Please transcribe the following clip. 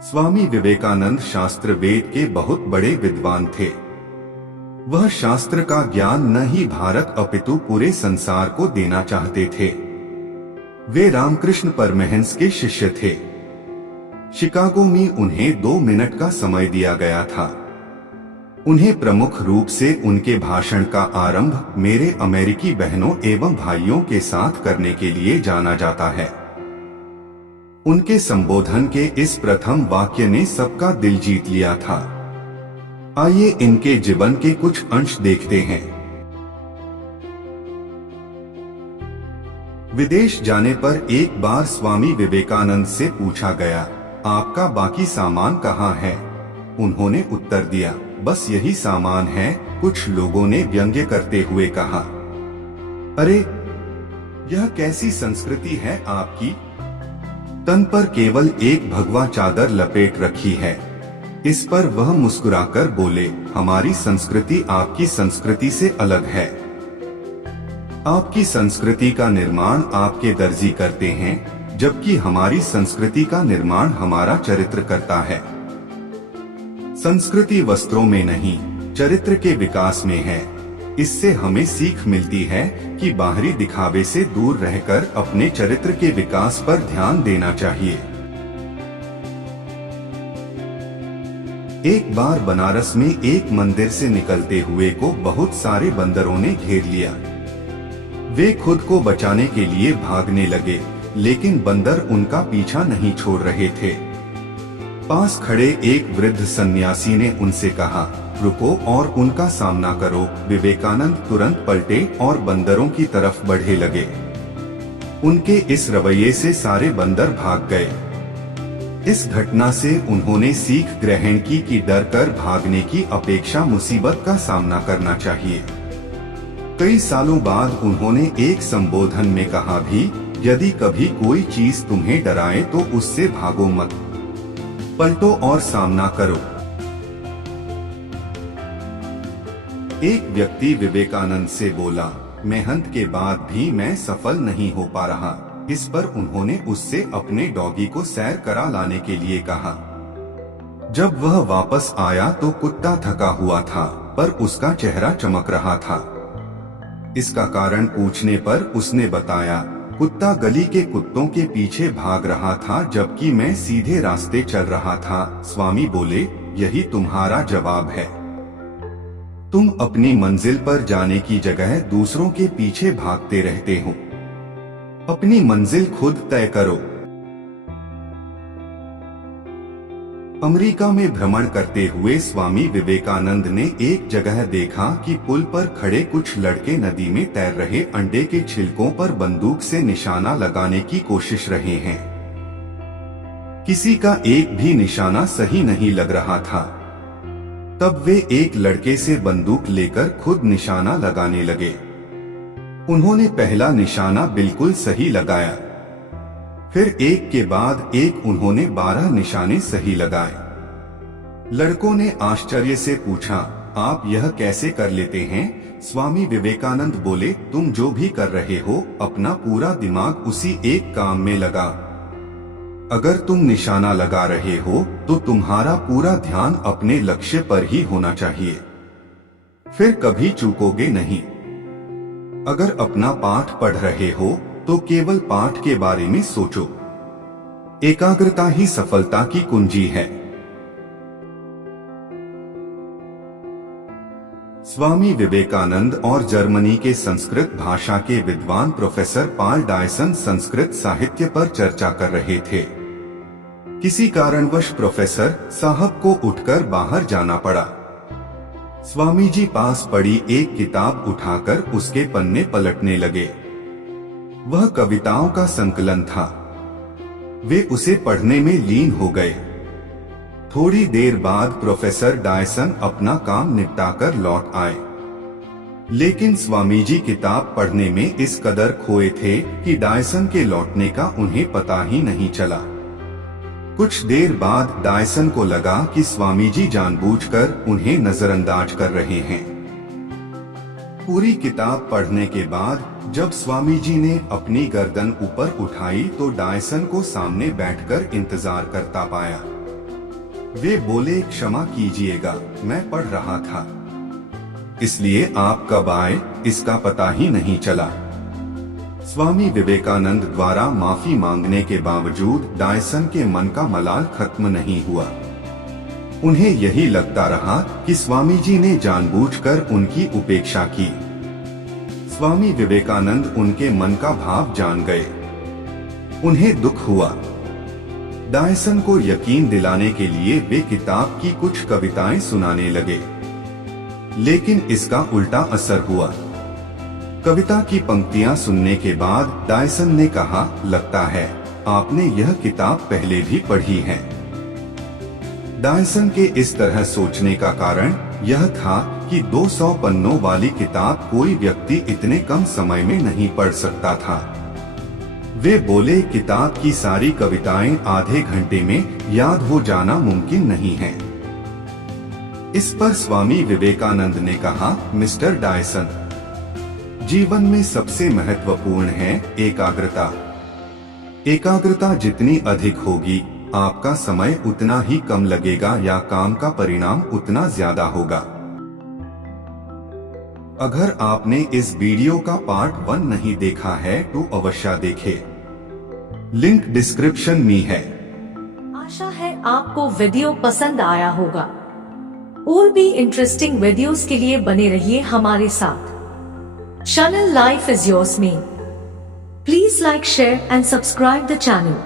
स्वामी विवेकानंद शास्त्र वेद के बहुत बड़े विद्वान थे। वह शास्त्र का ज्ञान न ही भारत अपितु पूरे संसार को देना चाहते थे। वे रामकृष्ण परमहंस के शिष्य थे। शिकागो में उन्हें 2 मिनट का समय दिया गया था। उन्हें प्रमुख रूप से उनके भाषण का आरंभ मेरे अमेरिकी बहनों एवं भाइयों के साथ करने के लिए जाना जाता है। उनके संबोधन के इस प्रथम वाक्य ने सबका दिल जीत लिया था। आइए इनके जीवन के कुछ अंश देखते हैं। विदेश जाने पर एक बार स्वामी विवेकानंद से पूछा गया, आपका बाकी सामान कहाँ है? उन्होंने उत्तर दिया, बस यही सामान है। कुछ लोगों ने व्यंग्य करते हुए कहा, अरे यह कैसी संस्कृति है आपकी? तन पर केवल एक भगवा चादर लपेट रखी है। इस पर वह मुस्कुराकर बोले, हमारी संस्कृति आपकी संस्कृति से अलग है। आपकी संस्कृति का निर्माण आपके दर्जी करते हैं, जबकि हमारी संस्कृति का निर्माण हमारा चरित्र करता है। संस्कृति वस्त्रों में नहीं, चरित्र के विकास में है। इससे हमें सीख मिलती है कि बाहरी दिखावे से दूर रहकर अपने चरित्र के विकास पर ध्यान देना चाहिए। एक बार बनारस में एक मंदिर से निकलते हुए को बहुत सारे बंदरों ने घेर लिया। वे खुद को बचाने के लिए भागने लगे, लेकिन बंदर उनका पीछा नहीं छोड़ रहे थे। पास खड़े एक वृद्ध सन्यासी ने उनसे कहा, रुको और उनका सामना करो। विवेकानंद तुरंत पलटे और बंदरों की तरफ बढ़े लगे। उनके इस रवैये से सारे बंदर भाग गए। इस घटना से उन्होंने सीख ग्रहण की कि डर कर भागने की अपेक्षा मुसीबत का सामना करना चाहिए। कई सालों बाद उन्होंने एक संबोधन में कहा भी, यदि कभी कोई चीज तुम्हें डराए तो उससे भागो मत, पलटो और सामना करो। एक व्यक्ति विवेकानंद से बोला, मेहनत के बाद भी मैं सफल नहीं हो पा रहा। इस पर उन्होंने उससे अपने डॉगी को सैर करा लाने के लिए कहा। जब वह वापस आया तो कुत्ता थका हुआ था, पर उसका चेहरा चमक रहा था। इसका कारण पूछने पर उसने बताया, कुत्ता गली के कुत्तों के पीछे भाग रहा था जबकि मैं सीधे रास्ते चल रहा था। स्वामी बोले, यही तुम्हारा जवाब है। तुम अपनी मंजिल पर जाने की जगह दूसरों के पीछे भागते रहते हो। अपनी मंजिल खुद तय करो। अमेरिका में भ्रमण करते हुए स्वामी विवेकानंद ने एक जगह देखा कि पुल पर खड़े कुछ लड़के नदी में तैर रहे अंडे के छिलकों पर बंदूक से निशाना लगाने की कोशिश रहे हैं। किसी का एक भी निशाना सही नहीं लग रहा था। तब वे एक लड़के से बंदूक लेकर खुद निशाना लगाने लगे। उन्होंने पहला निशाना बिल्कुल सही लगाया। फिर एक के बाद एक उन्होंने 12 निशाने सही लगाए। लड़कों ने आश्चर्य से पूछा, आप यह कैसे कर लेते हैं? स्वामी विवेकानंद बोले, तुम जो भी कर रहे हो अपना पूरा दिमाग उसी एक काम में लगा। अगर तुम निशाना लगा रहे हो तो तुम्हारा पूरा ध्यान अपने लक्ष्य पर ही होना चाहिए। फिर कभी चूकोगे नहीं। अगर अपना पाठ पढ़ रहे हो तो केवल पाठ के बारे में सोचो। एकाग्रता ही सफलता की कुंजी है। स्वामी विवेकानंद और जर्मनी के संस्कृत भाषा के विद्वान प्रोफेसर पॉल डायसन संस्कृत साहित्य पर चर्चा कर रहे थे। किसी कारणवश प्रोफेसर साहब को उठकर बाहर जाना पड़ा। स्वामी जी पास पड़ी एक किताब उठाकर उसके पन्ने पलटने लगे। वह कविताओं का संकलन था। वे उसे पढ़ने में लीन हो गए। थोड़ी देर बाद प्रोफेसर डायसन अपना काम निपटाकर लौट आए, लेकिन स्वामी जी किताब पढ़ने में इस कदर खोए थे कि डायसन के लौटने का उन्हें पता ही नहीं चला। कुछ देर बाद डायसन को लगा कि स्वामी जी जानबूझकर उन्हें नजरअंदाज कर रहे हैं। पूरी किताब पढ़ने के बाद जब स्वामी जी ने अपनी गर्दन ऊपर उठाई तो डायसन को सामने बैठकर इंतजार करता पाया। वे बोले, क्षमा कीजिएगा, मैं पढ़ रहा था, इसलिए आप कब आए इसका पता ही नहीं चला। स्वामी विवेकानंद द्वारा माफी मांगने के बावजूद डायसन के मन का मलाल खत्म नहीं हुआ। उन्हें यही लगता रहा कि स्वामी जी ने जानबूझकर उनकी उपेक्षा की। स्वामी विवेकानंद उनके मन का भाव जान गए। उन्हें दुख हुआ। डायसन को यकीन दिलाने के लिए वे किताब की कुछ कविताएं सुनाने लगे, लेकिन इसका उल्टा असर हुआ। कविता की पंक्तियां सुनने के बाद डायसन ने कहा, लगता है आपने यह किताब पहले भी पढ़ी है। डायसन के इस तरह सोचने का कारण यह था कि 200 पन्नों वाली किताब कोई व्यक्ति इतने कम समय में नहीं पढ़ सकता था। वे बोले, किताब की सारी कविताएं आधे घंटे में याद हो जाना मुमकिन नहीं है। इस पर स्वामी विवेकानंद ने कहा, मिस्टर डायसन, जीवन में सबसे महत्वपूर्ण है एकाग्रता। एकाग्रता जितनी अधिक होगी, आपका समय उतना ही कम लगेगा या काम का परिणाम उतना ज्यादा होगा। अगर आपने इस वीडियो का पार्ट 1 नहीं देखा है तो अवश्य देखें। लिंक डिस्क्रिप्शन में है। आशा है आपको वीडियो पसंद आया होगा। और भी इंटरेस्टिंग वीडियोस के लिए बने रहिए हमारे साथ। Channel Life is yours me. Please like, share and subscribe the channel.